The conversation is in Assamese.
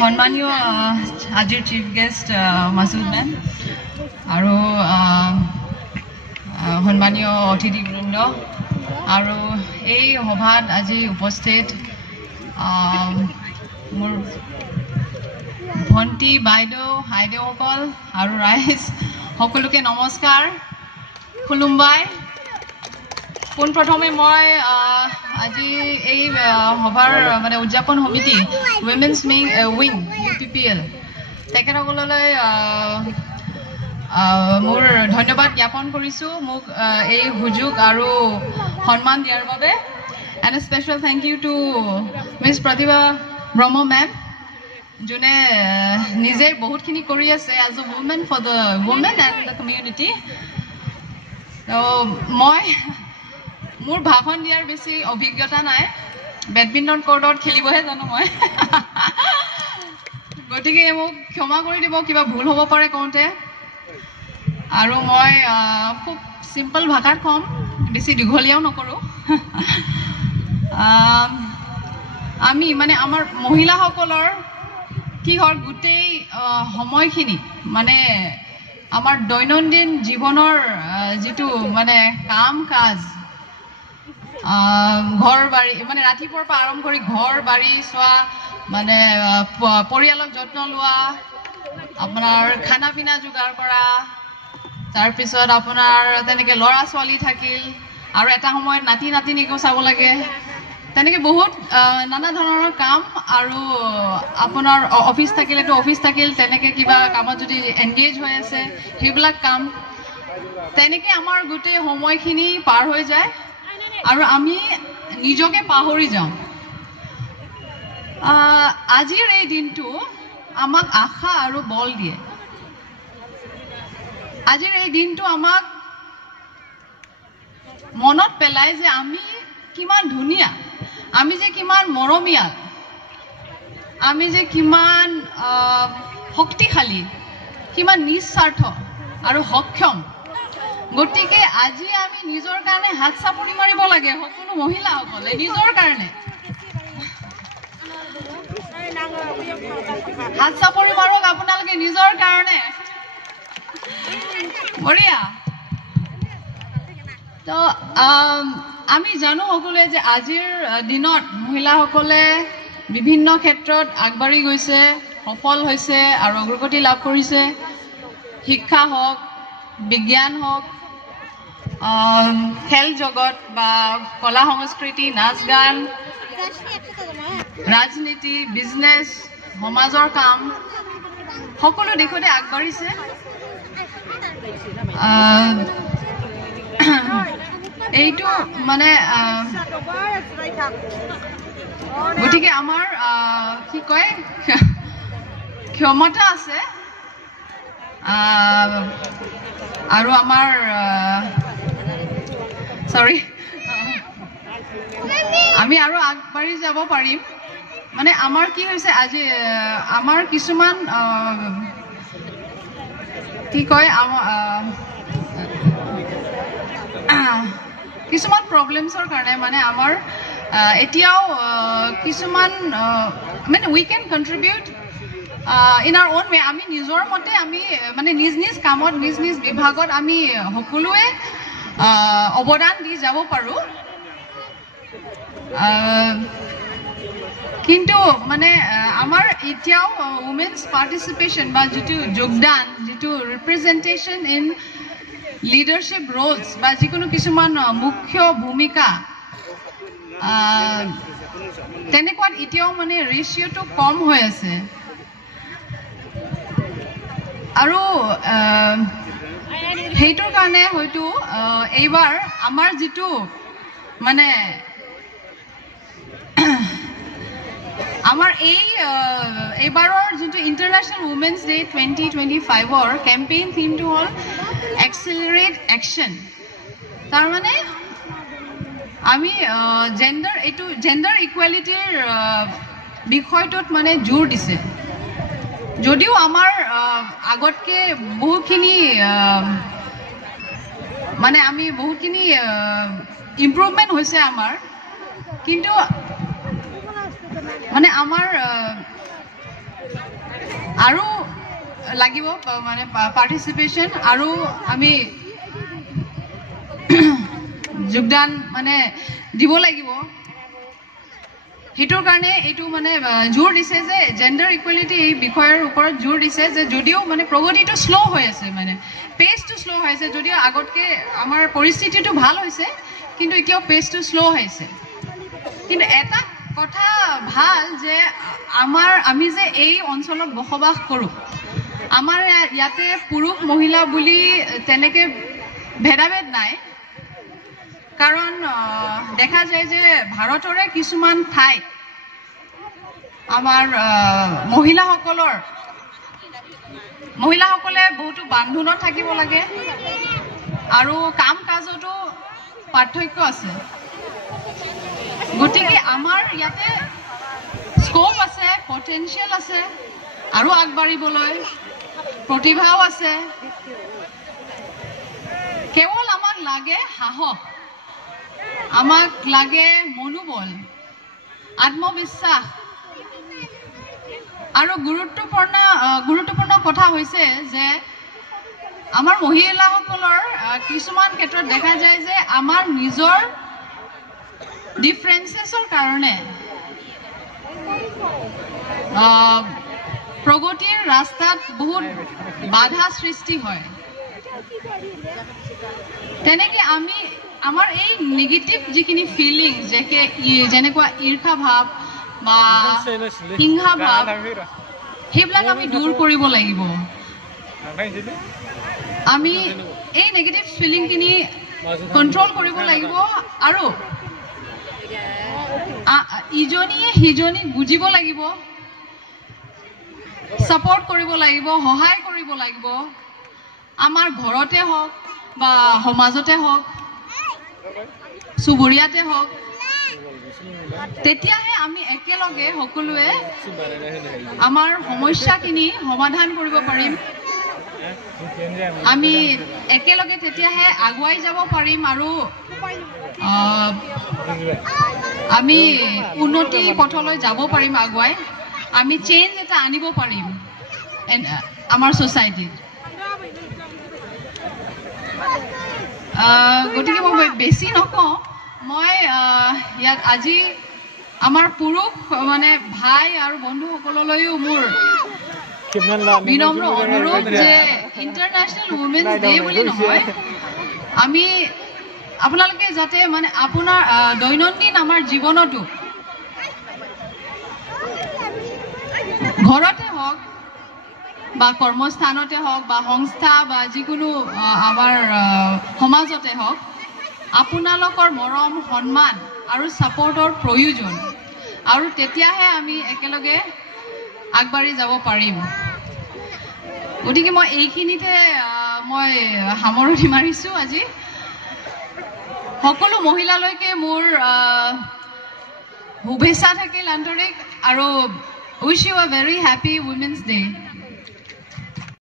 সন্মানীয় আজিৰ চিফ গেষ্ট মাসুদ মেম আৰু সন্মানীয় অতিথিবৃন্দ আৰু এই সভাত আজি উপস্থিত মোৰ ভণ্টি বাইদেউ আইদেউসকল আৰু ৰাইজ সকলোকে নমস্কাৰ খুলুমবাই পোনপ্ৰথমে মই আজি এই সভাৰ মানে উদযাপন সমিতি উইমেন্স উইং UPPL তেখেতসকললৈ মোৰ ধন্যবাদ জ্ঞাপন কৰিছোঁ মোক এই সুযোগ আৰু সন্মান দিয়াৰ বাবে and a special thank you to miss Pratibha Brahma ma'am যোনে নিজে বহুতখিনি কৰি আছে as a woman for the women and the community মই মোৰ ভাষণ দিয়াৰ বেছি অভিজ্ঞতা নাই বেডমিণ্টন কোৰ্টত খেলিবহে জানো মই গতিকে মোক ক্ষমা কৰি দিব কিবা ভুল হ'ব পাৰে কওঁতে আৰু মই খুব চিম্পল ভাষাত ক'ম বেছি দীঘলীয়াও নকৰোঁ আমি মানে আমাৰ মহিলাসকলৰ কি হয় গোটেই সময়খিনি মানে আমাৰ দৈনন্দিন জীৱনৰ যিটো মানে কাম কাজ ঘৰ বাৰী মানে ৰাতিপুৱাৰ পৰা আৰম্ভ কৰি ঘৰ বাৰী চোৱা মানে পৰিয়ালক যত্ন লোৱা আপোনাৰ খানা পিনা যোগাৰ কৰা তাৰপিছত আপোনাৰ তেনেকৈ ল'ৰা ছোৱালী থাকিল আৰু এটা সময়ত নাতি নাতিনীকো চাব লাগে তেনেকৈ বহুত নানা ধৰণৰ কাম আৰু আপোনাৰ অফিচ থাকিলেতো অফিচ থাকিল তেনেকৈ কিবা কামত যদি এংগেজ হৈ আছে সেইবিলাক কাম তেনেকৈ আমাৰ গোটেই সময়খিনি পাৰ হৈ যায় আৰু আমি নিজকে পাহৰি যাওঁ আজিৰ এই দিনটো আমাক আশা আৰু বল দিয়ে আজিৰ এই দিনটো আমাক মনত পেলায় যে আমি কিমান ধুনীয়া আমি যে কিমান মৰমীয়াল আমি যে কিমান শক্তিশালী কিমান নিস্বাৰ্থ আৰু সক্ষম গতিকে আজি আমি নিজৰ কাৰণে হাত চাপৰি মাৰিব লাগে সকলো মহিলাসকলে নিজৰ কাৰণে হাত চাপৰি মাৰক আপোনালোকে নিজৰ কাৰণে বঢ়িয়া তো আমি জানো সকলোৱে যে আজিৰ দিনত মহিলাসকলে বিভিন্ন ক্ষেত্ৰত আগবাঢ়ি গৈছে সফল হৈছে আৰু অগ্ৰগতি লাভ কৰিছে শিক্ষা হওক বিজ্ঞান হওক খেল জগত বা কলা সংস্কৃতি নাচ গান ৰাজনীতি বিজনেছ সমাজৰ কাম সকলো দিশতে আগবাঢ়িছে এইটো মানে গতিকে আমাৰ কি কয় ক্ষমতা আছে আৰু আমাৰ সৰি আমি আৰু আগবাঢ়ি যাব পাৰিম মানে আমাৰ কি হৈছে আজি আমাৰ কিছুমান কি কয় কিছুমান প্ৰব্লেমছৰ কাৰণে মানে আমাৰ এতিয়াও কিছুমান মানে we can contribute in our own way আমি নিজৰ মতে আমি মানে নিজ নিজ কামত নিজ নিজ বিভাগত আমি সকলোৱে অৱদান দি যাব পাৰোঁ কিন্তু মানে আমাৰ এতিয়াও উমেন্স পাৰ্টিচিপেশ্যন বা যিটো যোগদান যিটো ৰিপ্ৰেজেণ্টেশ্যন ইন লিডাৰশ্বিপ ৰোলছ বা যিকোনো কিছুমান মুখ্য ভূমিকা তেনেকুৱাত এতিয়াও মানে ৰেচিঅ'টো কম হৈ আছে আৰু সেইটোৰ কাৰণে হয়তো এইবাৰ আমাৰ যিটো মানে আমাৰ এইবাৰৰ যিটো ইণ্টাৰনেশ্যনেল উমেন্স ডে 2025ৰ কেম্পেইন থিমটো হ'ল এক্সেলাৰেট একশ্যন তাৰমানে আমি জেণ্ডাৰ ইকুৱেলিটিৰ বিষয়টোত মানে জোৰ দিছে যদিও আমাৰ আগতকৈ বহুখিনি মানে আমি ইম্প্ৰুভমেণ্ট হৈছে আমাৰ কিন্তু মানে আমাৰ আৰু লাগিব মানে পাৰ্টিচিপেশ্যন আৰু আমি যোগদান মানে দিব লাগিব হেতুৰ কাৰণে এইটো মানে জোৰ দিছে যে জেন্ডাৰ ইকুৱেলিটি এই বিষয়ৰ ওপৰত জোৰ দিছে যে যদিও মানে প্ৰগতিটো স্লো হৈ আছে মানে পেজটো স্লো হৈ আছে যদিও আগতকে আমাৰ পৰিস্থিতিটো ভাল হৈছে কিন্তু এতিয়াও পেজটো স্লো হৈছে কিন্তু এটা কথা ভাল যে আমি যে এই অঞ্চলত বসবাস কৰোঁ আমাৰ ইয়াতে পুৰুষ মহিলা বুলি তেনেকে ভেদাভেদ নাই কাৰণ দেখা যায় যে ভাৰতৰে কিছুমান ঠাই আমাৰ মহিলাসকলে বহুতো বান্ধোনত থাকিব লাগে আৰু কাম কাজতো পাৰ্থক্য আছে গতিকে আমাৰ ইয়াতে স্কোপ আছে পটেনশিয়েল আছে আৰু আগবাঢ়িবলৈ প্ৰতিভাও আছে কেৱল আমাক লাগে সাহস আমাক লাগে মনোবল আত্মবিশ্বাস আৰু গুৰুত্বপূৰ্ণ কথা হৈছে যে আমাৰ মহিলাসকলৰ কিছুমান ক্ষেত্ৰত দেখা যায় যে আমাৰ নিজৰ ডিফাৰেন্সেছৰ কাৰণে প্ৰগতিৰ ৰাস্তাত বহুত বাধা সৃষ্টি হয় তেনেকে আমাৰ এই নেগেটিভ যিখিনি ফিলিং যেনেকুৱা ঈৰ্ষা ভাৱ বা হিংসা ভাৱ সেইবিলাক আমি দূৰ কৰিব লাগিব আমি এই নেগেটিভ ফিলিংখিনি কণ্ট্ৰল কৰিব লাগিব আৰু ইজনীয়ে সিজনীক বুজিব লাগিব সাপোৰ্ট কৰিব লাগিব সহায় কৰিব লাগিব আমাৰ ঘৰতে হওক বা সমাজতে হওক চুবুৰীয়াতে হওক তেতিয়াহে আমি একেলগে সকলোৱে আমাৰ সমস্যাখিনি সমাধান কৰিব পাৰিম আমি একেলগে তেতিয়াহে আগুৱাই যাব পাৰিম আৰু আমি উন্নতি পথলৈ যাব পাৰিম আগুৱাই আমি চেঞ্জ এটা আনিব পাৰিম আমাৰ সোসাইটিত গতিকে মই বেছি নকওঁ মই ইয়াত আজি আমাৰ পুৰুষ মানে ভাই আৰু বন্ধুসকললৈও মোৰ বিনম্ৰ অনুৰোধ যে ইণ্টাৰনেশ্যনেল উমেন্স ডে বুলি নহয় আমি আপোনালোকে যাতে মানে আপোনাৰ দৈনন্দিন আমাৰ জীৱনতো ঘৰতে হওক বা কৰ্মস্থানতে হওক বা সংস্থা বা যিকোনো আমাৰ সমাজতে হওক আপোনালোকৰ মৰম সন্মান আৰু সাপোৰ্টৰ প্ৰয়োজন আৰু তেতিয়াহে আমি একেলগে আগবাঢ়ি যাব পাৰিম গতিকে মই এইখিনিতে মই সামৰণি মাৰিছোঁ আজি সকলো মহিলালৈকে মোৰ শুভেচ্ছা থাকিল আন্তৰিক আৰু উইশ ইউ আ ভেৰি হেপী উইমেন্স ডে